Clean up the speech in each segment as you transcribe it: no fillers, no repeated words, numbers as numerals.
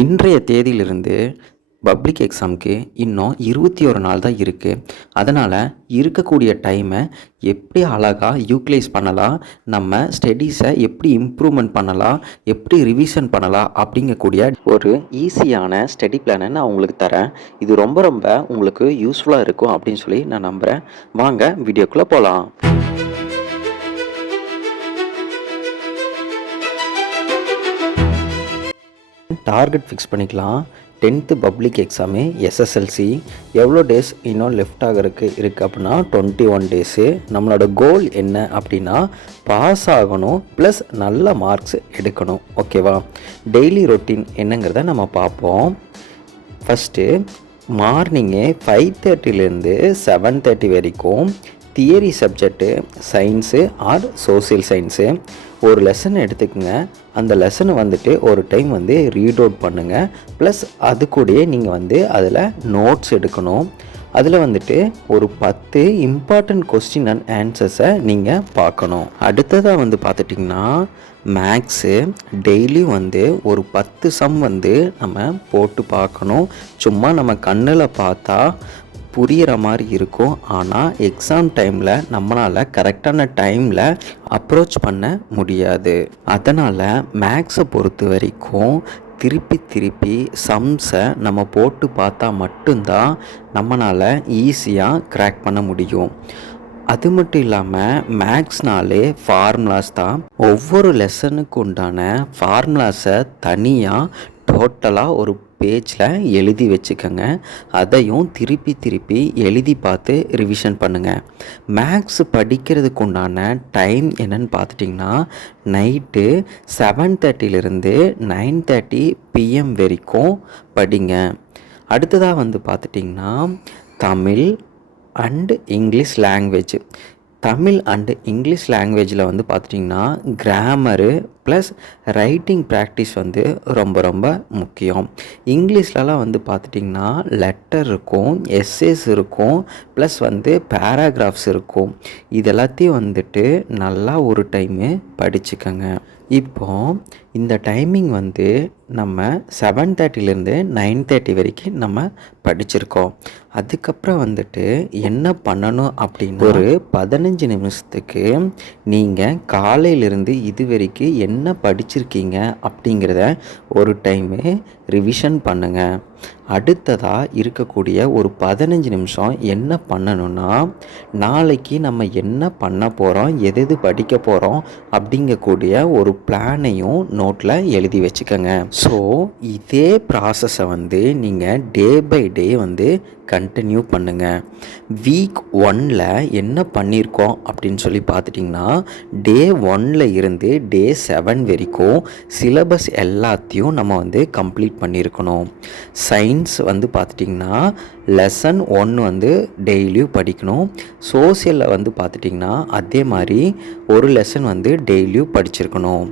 இன்றைய தேதியிலிருந்து பப்ளிக் எக்ஸாமுக்கு இன்னும் 21 நாள் தான் இருக்குது. அதனால் இருக்கக்கூடிய டைமை எப்படி அழகாக யூட்டிலைஸ் பண்ணலாம், நம்ம ஸ்டடீஸை எப்படி இம்ப்ரூவ்மெண்ட் பண்ணலாம், எப்படி ரிவிஷன் பண்ணலாம் அப்படிங்கக்கூடிய ஒரு ஈஸியான ஸ்டடி பிளானை நான் உங்களுக்கு தரேன். இது ரொம்ப ரொம்ப உங்களுக்கு யூஸ்ஃபுல்லாக இருக்கும் அப்படின்னு சொல்லி நான் நம்புகிறேன். வாங்க வீடியோக்குள்ளே போகலாம். டார்கெட் ஃபிக்ஸ் பண்ணிக்கலாம். 10th பப்ளிக் எக்ஸாமு எஸ்எஸ்எல்சி எவ்வளோ டேஸ் இன்னும் லெஃப்ட் ஆகிறதுக்கு இருக்குது அப்படின்னா 21 டேஸு. நம்மளோட கோல் என்ன அப்படின்னா பாஸ் ஆகணும் ப்ளஸ் நல்ல மார்க்ஸ் எடுக்கணும். ஓகேவா? டெய்லி ரொட்டீன் என்னங்கிறத நம்ம பார்ப்போம். ஃபஸ்ட்டு மார்னிங்கே 5:30லேருந்து 7:30 வரைக்கும் theory subject science or social science ஒரு லெசன் எடுத்துக்கோங்க. அந்த லெசனை வந்துட்டு ஒரு டைம் ரீட் அவுட் பண்ணுங்கள். ப்ளஸ் அது கூடயே நீங்கள் அதில் நோட்ஸ் எடுக்கணும். அதில் ஒரு 10 இம்பார்ட்டண்ட் கொஸ்டின் அண்ட் ஆன்சர்ஸை நீங்கள் பார்க்கணும். அடுத்ததாக பார்த்துட்டிங்கன்னா மேக்ஸு டெய்லியும் ஒரு 10 சம் நம்ம போட்டு பார்க்கணும். சும்மா நம்ம கண்ணில் பார்த்தா புரிகிற மாதிரி இருக்கும். ஆனால் எக்ஸாம் டைமில் நம்மளால் கரெக்டான டைமில் அப்ரோச் பண்ண முடியாது. அதனால் மேக்ஸை பொறுத்த வரைக்கும் திருப்பி சம்ஸை நம்ம போட்டு பார்த்தா மட்டும்தான் நம்மளால் ஈஸியாக கிராக் பண்ண முடியும். அது மட்டும் இல்லாமல் மேக்ஸ்னாலே ஃபார்முலாஸ் தான். ஒவ்வொரு லெசனுக்கு உண்டான ஃபார்முலாஸை தனியாக டோட்டலாக ஒரு பேஜில் எழுதி வச்சுக்கோங்க. அதையும் திருப்பி எழுதி பார்த்து ரிவிஷன் பண்ணுங்கள். மேக்ஸ் படிக்கிறதுக்கு உண்டான டைம் என்னன்னு பார்த்துட்டிங்கன்னா நைட்டு 7:30லேருந்து 9:30 PM வரைக்கும் படிங்க. அடுத்ததாக பார்த்துட்டிங்கன்னா Tamil and English language. Tamil and English லாங்குவேஜில் பார்த்துட்டிங்கன்னா கிராமரு ப்ளஸ் ரைட்டிங் ப்ராக்டிஸ் ரொம்ப ரொம்ப முக்கியம். இங்கிலீஷ்லலாம் பார்த்துட்டிங்கன்னா லெட்டர் இருக்கும், எஸ்ஸேஸ் இருக்கும், ப்ளஸ் பேராகிராஃப்ஸ் இருக்கும். இதெல்லாத்தையும் நல்லா ஒரு டைமு படிச்சுக்கோங்க. இப்போது இந்த டைமிங் நம்ம 7:30லேருந்து 9:30 வரைக்கும் நம்ம படிச்சிருக்கோம். அதுக்கப்புறம் என்ன பண்ணணும் அப்படின்னு ஒரு 15 நிமிஷத்துக்கு நீங்கள் காலையிலேருந்து இது வரைக்கும் என்ன படிச்சிருக்கீங்க அப்படிங்கிறத ஒரு டைமு ரிவிஷன் பண்ணுங்கள். அடுத்ததாக இருக்கக்கூடிய ஒரு 15 நிமிஷம் என்ன பண்ணணும்னா நாளைக்கு நம்ம என்ன பண்ண போகிறோம், எது படிக்க போகிறோம் அப்படிங்கக்கூடிய ஒரு பிளானையும் நோட்டில் எழுதி வச்சுக்கோங்க. ஸோ இதே ப்ராசஸை நீங்கள் டே பை டே கண்டினியூ பண்ணுங்கள். வீக் 1ல் என்ன பண்ணியிருக்கோம் அப்படின்னு சொல்லி பார்த்துட்டிங்கன்னா டே 1ல் இருந்து டே 7 வரைக்கும் சிலபஸ் எல்லாத்தையும் நம்ம கம்ப்ளீட் பண்ணியிருக்கணும். சயின்ஸ் பார்த்துட்டிங்கன்னா லெசன் 1 டெய்லியும் படிக்கணும். சோசியலில் பார்த்துட்டிங்கன்னா அதே மாதிரி ஒரு லெசன் டெய்லியும் படிச்சிருக்கணும்.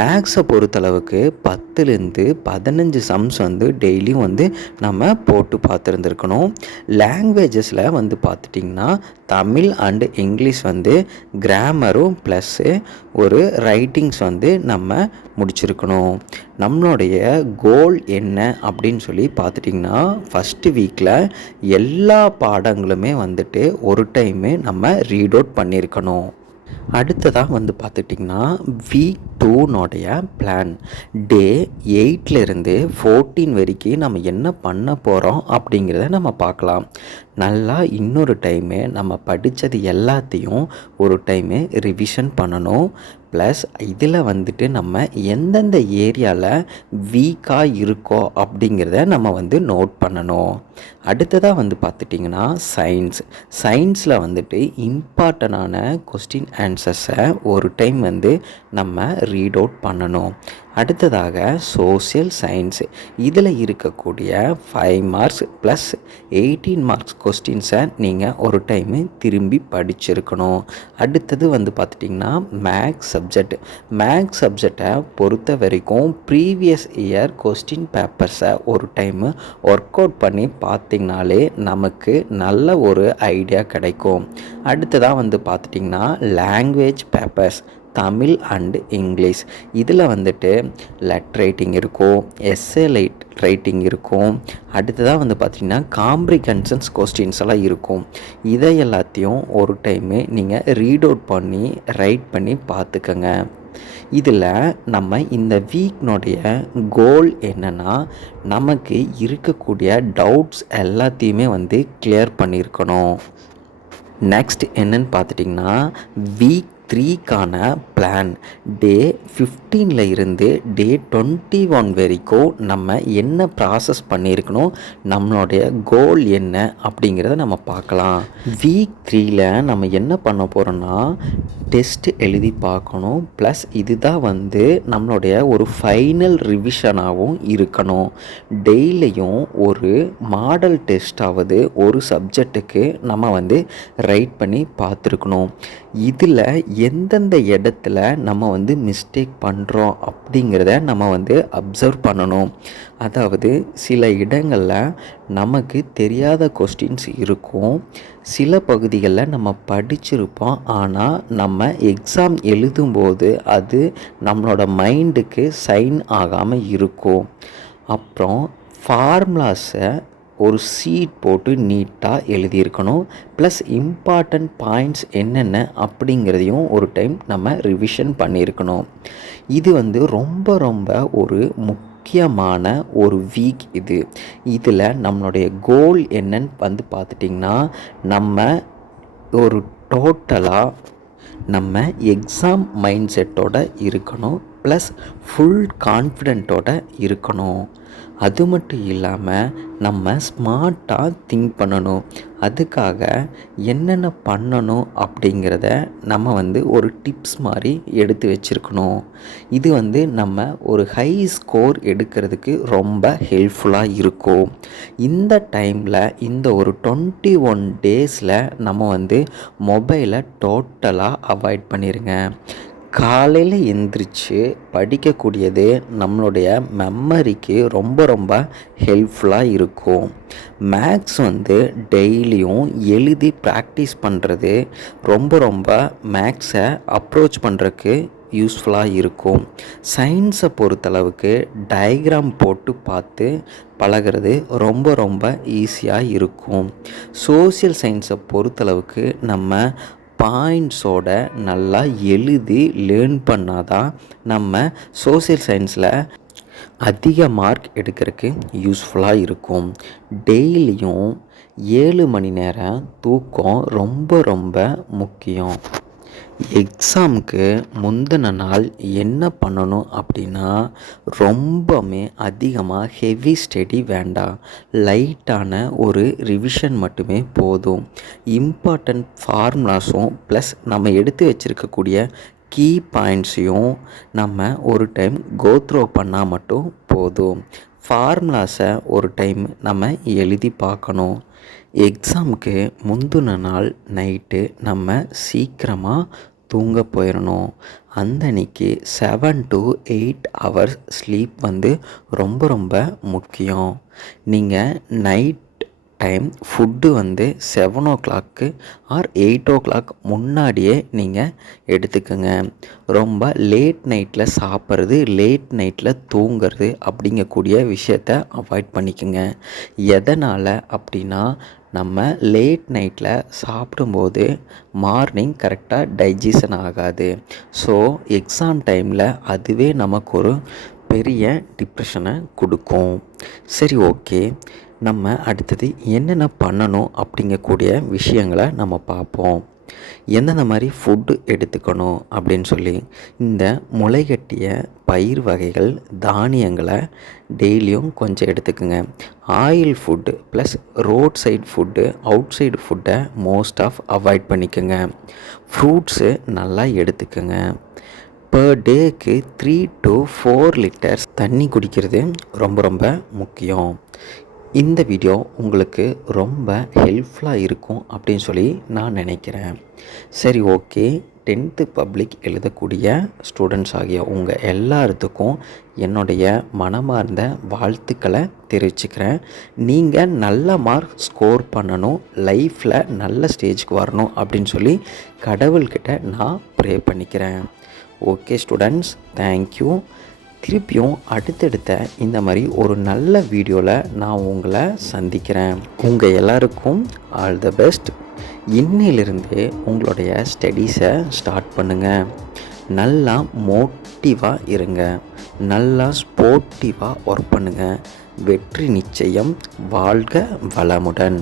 மேக்ஸை பொறுத்தளவுக்கு 10லேருந்து 15 சம்ஸ் டெய்லியும் நம்ம போட்டு பார்த்துருந்துருக்கணும். லாங்குவேஜஸில் பார்த்துட்டிங்கன்னா தமிழ் அண்டு இங்கிலீஷ் கிராமரும் ப்ளஸ்ஸு ஒரு ரைட்டிங்ஸ் நம்ம முடிச்சிருக்கணும். நம்மளுடைய கோல் என்ன அப்படின்னு சொல்லி பார்த்துட்டிங்கன்னா ஃபஸ்ட்டு வீக்கில் எல்லா பாடங்களுமே ஒரு டைமு நம்ம ரீட் அவுட் பண்ணியிருக்கணும். அடுத்ததாக பார்த்துட்டிங்கன்னா வீக் 2னுடைய பிளான் டே 8லேருந்து 14 வரைக்கும் நம்ம என்ன பண்ண போகிறோம் அப்படிங்கிறத நம்ம பார்க்கலாம். நல்லா இன்னொரு டைமு நம்ம படித்தது எல்லாத்தையும் ஒரு டைமு ரிவிஷன் பண்ணணும். ப்ளஸ் இதில் நம்ம எந்தெந்த ஏரியாவில் வீக்காக இருக்கோ அப்படிங்கிறத நம்ம நோட் பண்ணணும். அடுத்ததாக பார்த்துட்டிங்கன்னா சயின்ஸில் இம்பார்ட்டண்டான கொஸ்டின் ஆன்சர்ஸை ஒரு டைம் நம்ம ரீட் அவுட் பண்ணணும். அடுத்ததாக சோசியல் சயின்ஸ் இதில் இருக்கக்கூடிய 5 மார்க்ஸ் ப்ளஸ் 18 மார்க்ஸ் கொஸ்டின்ஸை நீங்கள் ஒரு டைமு திரும்பி படிச்சிருக்கணும். அடுத்தது பார்த்துட்டிங்கன்னா மேக்ஸ் சப்ஜெக்டை பொறுத்த வரைக்கும் ப்ரீவியஸ் இயர் கொஸ்டின் பேப்பர்ஸை ஒரு டைமு ஒர்க் அவுட் பண்ணி பார்த்திங்கனாலே நமக்கு நல்ல ஒரு ஐடியா கிடைக்கும். அடுத்ததாக பார்த்துட்டிங்கன்னா language papers Tamil and English. இதில் வந்துட்டு லெட்டர் ரைட்டிங் இருக்கும், எஸ்ஏ ரைட்டிங் இருக்கும், அடுத்ததாக வந்து பார்த்திங்கன்னா காம்ப்ரிஹென்ஷன்ஸ் கொஸ்டின்ஸ் எல்லாம் இருக்கும். இதை எல்லாத்தையும் ஒரு டைமு நீங்கள் ரீட் அவுட் பண்ணி ரைட் பண்ணி பார்த்துக்கங்க. இதில் நம்ம இந்த வீக்னுடைய கோல் என்னென்னா, நமக்கு இருக்கக்கூடிய டவுட்ஸ் எல்லாத்தையுமே வந்து கிளியர் பண்ணியிருக்கணும். நெக்ஸ்ட் என்னன்னு பார்த்துட்டிங்கன்னா, வீக் 3க்கான பிளான் டே 15ல் இருந்து டே 21 வரைக்கும் நம்ம என்ன ப்ராசஸ் பண்ணியிருக்கணும், நம்மளுடைய கோல் என்ன அப்படிங்கிறத நம்ம பார்க்கலாம். வீக் 3ல் நம்ம என்ன பண்ண போகிறோன்னா, டெஸ்ட் எழுதி பார்க்கணும். ப்ளஸ் இதுதான் வந்து நம்மளுடைய ஒரு ஃபைனல் ரிவிஷனாகவும் இருக்கணும். டெய்லியும் ஒரு மாடல் டெஸ்ட்டாவது ஒரு சப்ஜெக்ட்டுக்கு நம்ம வந்து ரைட் பண்ணி பார்த்துருக்கணும். இதில் எந்தெந்த இடத்துல நம்ம வந்து மிஸ்டேக் பண்ணுறோம் அப்படிங்கிறத நம்ம வந்து அப்சர்வ் பண்ணணும். அதாவது சில இடங்களில் நமக்கு தெரியாத கொஸ்டின்ஸ் இருக்கும், சில பகுதிகளில் நம்ம படிச்சிருப்போம், ஆனால் நம்ம எக்ஸாம் எழுதும்போது அது நம்மளோட மைண்டுக்கு சைன் ஆகாமல் இருக்கும். அப்புறம் ஃபார்முலாஸை ஒரு சீட் போட்டு நீட்டாக எழுதியிருக்கணும். ப்ளஸ் இம்பார்ட்டண்ட் பாயிண்ட்ஸ் என்னென்ன அப்படிங்கிறதையும் ஒரு டைம் நம்ம ரிவிஷன் பண்ணியிருக்கணும். இது வந்து ரொம்ப ரொம்ப ஒரு முக்கியமான ஒரு வீக் இது. இதில் நம்மளுடைய கோல் என்னன்னு வந்து பார்த்துட்டிங்கன்னா, நம்ம ஒரு டோட்டலாக நம்ம எக்ஸாம் மைண்ட் செட்டோடு இருக்கணும், ப்ளஸ் ஃபுல் கான்ஃபிடென்ட்டோடு இருக்கணும். அது மட்டும் இல்லாமல் நம்ம ஸ்மார்ட்டாக திங்க் பண்ணணும். அதுக்காக என்னென்ன பண்ணணும் அப்படிங்கிறத நம்ம வந்து ஒரு டிப்ஸ் மாதிரி எடுத்து வச்சுருக்கணும். இது வந்து நம்ம ஒரு ஹை ஸ்கோர் எடுக்கிறதுக்கு ரொம்ப ஹெல்ப்ஃபுல்லாக இருக்கும். இந்த டைமில் இந்த ஒரு 21 டேஸில் நம்ம வந்து மொபைலை டோட்டலாக அவாய்ட் பண்ணிடுங்க. காலையில் எந்திரிச்சு படிக்கக்கூடியது நம்மளுடைய மெமரிக்கு ரொம்ப ரொம்ப ஹெல்ப்ஃபுல்லாக இருக்கும். மேக்ஸ் வந்து டெய்லியும் எழுதி ப்ராக்டிஸ் பண்ணுறது ரொம்ப ரொம்ப மேக்ஸை அப்ரோச் பண்ணுறதுக்கு யூஸ்ஃபுல்லாக இருக்கும். சயின்ஸை பொறுத்தளவுக்கு டயக்ராம் போட்டு பார்த்து பழகிறது ரொம்ப ரொம்ப ஈஸியாக இருக்கும். சோசியல் சயின்ஸை பொறுத்தளவுக்கு நம்ம பாயிண்ட்ஸோட நல்லா எழுதி லேர்ன் பண்ணால் தான் நம்ம சோசியல் சயின்ஸில் அதிக மார்க் எடுக்கிறதுக்கு யூஸ்ஃபுல்லாக இருக்கும். டெய்லியும் 7 மணி நேரம் தூக்கம் ரொம்ப ரொம்ப முக்கியம். எக்ஸாமுக்கு முந்தின நாள் என்ன பண்ணணும் அப்படின்னா, ரொம்பவுமே அதிகமாக ஹெவி ஸ்டடி வேண்டாம், லைட்டான ஒரு ரிவிஷன் மட்டுமே போதும். இம்பார்ட்டண்ட் ஃபார்முலாஸும் ப்ளஸ் நம்ம எடுத்து வச்சுருக்கக்கூடிய கீ பாயிண்ட்ஸையும் நம்ம ஒரு டைம் கோத்ரோ பண்ணால் மட்டும் போதும். ஃபார்முலாஸை ஒரு டைம் நம்ம எழுதி பார்க்கணும். எக்ஸாமுக்கு முந்தின நாள் நைட்டு நம்ம சீக்கிரமாக தூங்க போயிடணும். அந்த அன்னைக்கு 7 to 8 ஹவர்ஸ் ஸ்லீப் வந்து ரொம்ப ரொம்ப முக்கியம். நீங்கள் நைட் டைம் ஃபுட்டு வந்து 7 o'clock ஆர் 8 o'clock முன்னாடியே நீங்கள் எடுத்துக்கோங்க. ரொம்ப லேட் நைட்டில் சாப்பிட்றது, லேட் நைட்டில் தூங்கிறது அப்படிங்கக்கூடிய விஷயத்த அவாய்ட் பண்ணிக்கோங்க. எதனால் அப்படின்னா, நம்ம லேட் நைட்டில் சாப்பிடும்போது மார்னிங் கரெக்டாக டைஜஷன் ஆகாது. ஸோ எக்ஸாம் டைமில் அதுவே நமக்கு ஒரு பெரிய டிப்ரெஷனை கொடுக்கும். சரி, ஓகே, நம்ம அடுத்தது என்னென்ன பண்ணணும் அப்படிங்கக்கூடிய விஷயங்களை நம்ம பார்ப்போம். எந்தெந்த மாதிரி ஃபுட்டு எடுத்துக்கணும் அப்படின்னு சொல்லி, இந்த முளைகட்டிய பயிர் வகைகள், தானியங்களை டெய்லியும் கொஞ்சம் எடுத்துக்கோங்க. Oil food plus road side food, out side ஃபுட்டை மோஸ்ட் ஆஃப் அவாய்ட் பண்ணிக்கோங்க. ஃப்ரூட்ஸு நல்லா எடுத்துக்கோங்க. பர் டேக்கு 3 to 4 லிட்டர்ஸ் தண்ணி குடிக்கிறது ரொம்ப ரொம்ப முக்கியம். இந்த வீடியோ உங்களுக்கு ரொம்ப ஹெல்ப்ஃபுல்லாக இருக்கும் அப்படின்னு சொல்லி நான் நினைக்கிறேன். சரி, ஓகே, 10th பப்ளிக் எழுதக்கூடிய ஸ்டூடெண்ட்ஸ் ஆகிய உங்கள் எல்லாத்துக்கும் என்னுடைய மனமார்ந்த வாழ்த்துக்களை தெரிவிச்சுக்கிறேன். நீங்கள் நல்ல மார்க் ஸ்கோர் பண்ணணும், லைஃப்பில் நல்ல ஸ்டேஜுக்கு வரணும் அப்படின்னு சொல்லி கடவுள்கிட்ட நான் ப்ரே பண்ணிக்கிறேன். Okay students, thank you. திருப்பியும் அடுத்தடுத்த இந்த மாதிரி ஒரு நல்ல வீடியோவில் நான் உங்களை சந்திக்கிறேன். உங்கள் எல்லாருக்கும் ஆல் த பெஸ்ட். இன்னிலிருந்து உங்களுடைய ஸ்டடீஸை ஸ்டார்ட் பண்ணுங்கள். நல்லா மோட்டிவாக இருங்க, நல்லா ஸ்போர்ட்டிவாக ஒர்க் பண்ணுங்கள். வெற்றி நிச்சயம். வாழ்க வளமுடன்.